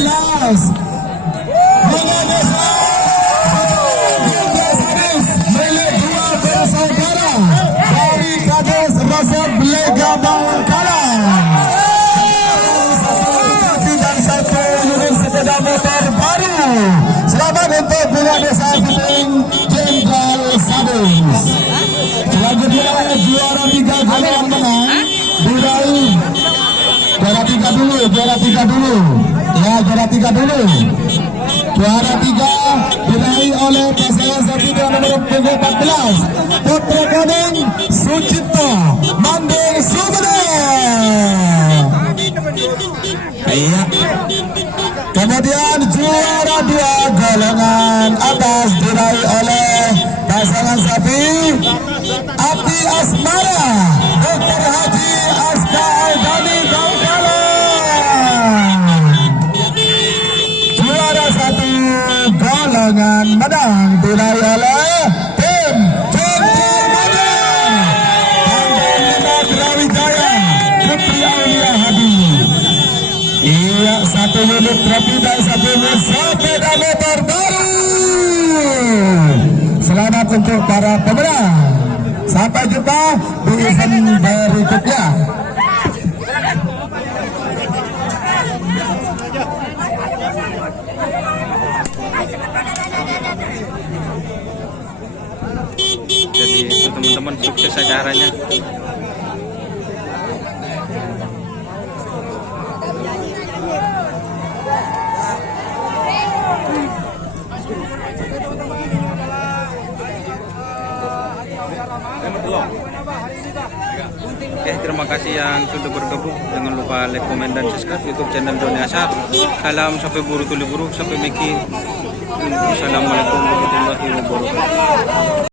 ke-12 Bunga Desa milik dua bersaudara dari Kades Rasad Belega Bangkalan. Dan satu unit sepeda motor baru. Selamat untuk Bunga Desa Fiting Jenderal Sadis. Selanjutnya juara 3 golongan menang diraih juara 3 dulu. Ya, juara 3 dulu. Juara 3 diraih oleh pasangan sapi dengan nomor punggung 14 Putra Gading Sucipto Manding Sumedang. Iya. Kemudian juara 2 golongan atas diraih oleh pasangan sapi Ati Asmara Dr. Haji Aska Aldani Bangkalan. Juara 1 golongan menang diraih oleh tim Jenderal Madang Panggung 5 Brawijaya Putri Aulia Hadi. Iya, 1 unit trofi dan 1 unit sepeda motor baru. Selamat untuk para pemenang. Sampai jumpa di event berikutnya. Jadi teman-teman sukses acaranya. Oke, terima kasih yang sudah bergabung. Jangan lupa like, komen, dan subscribe YouTube channel Doni Asar. Salam sampai buru tuli buru sampai Meki. Assalamualaikum warahmatullahi wabarakatuh.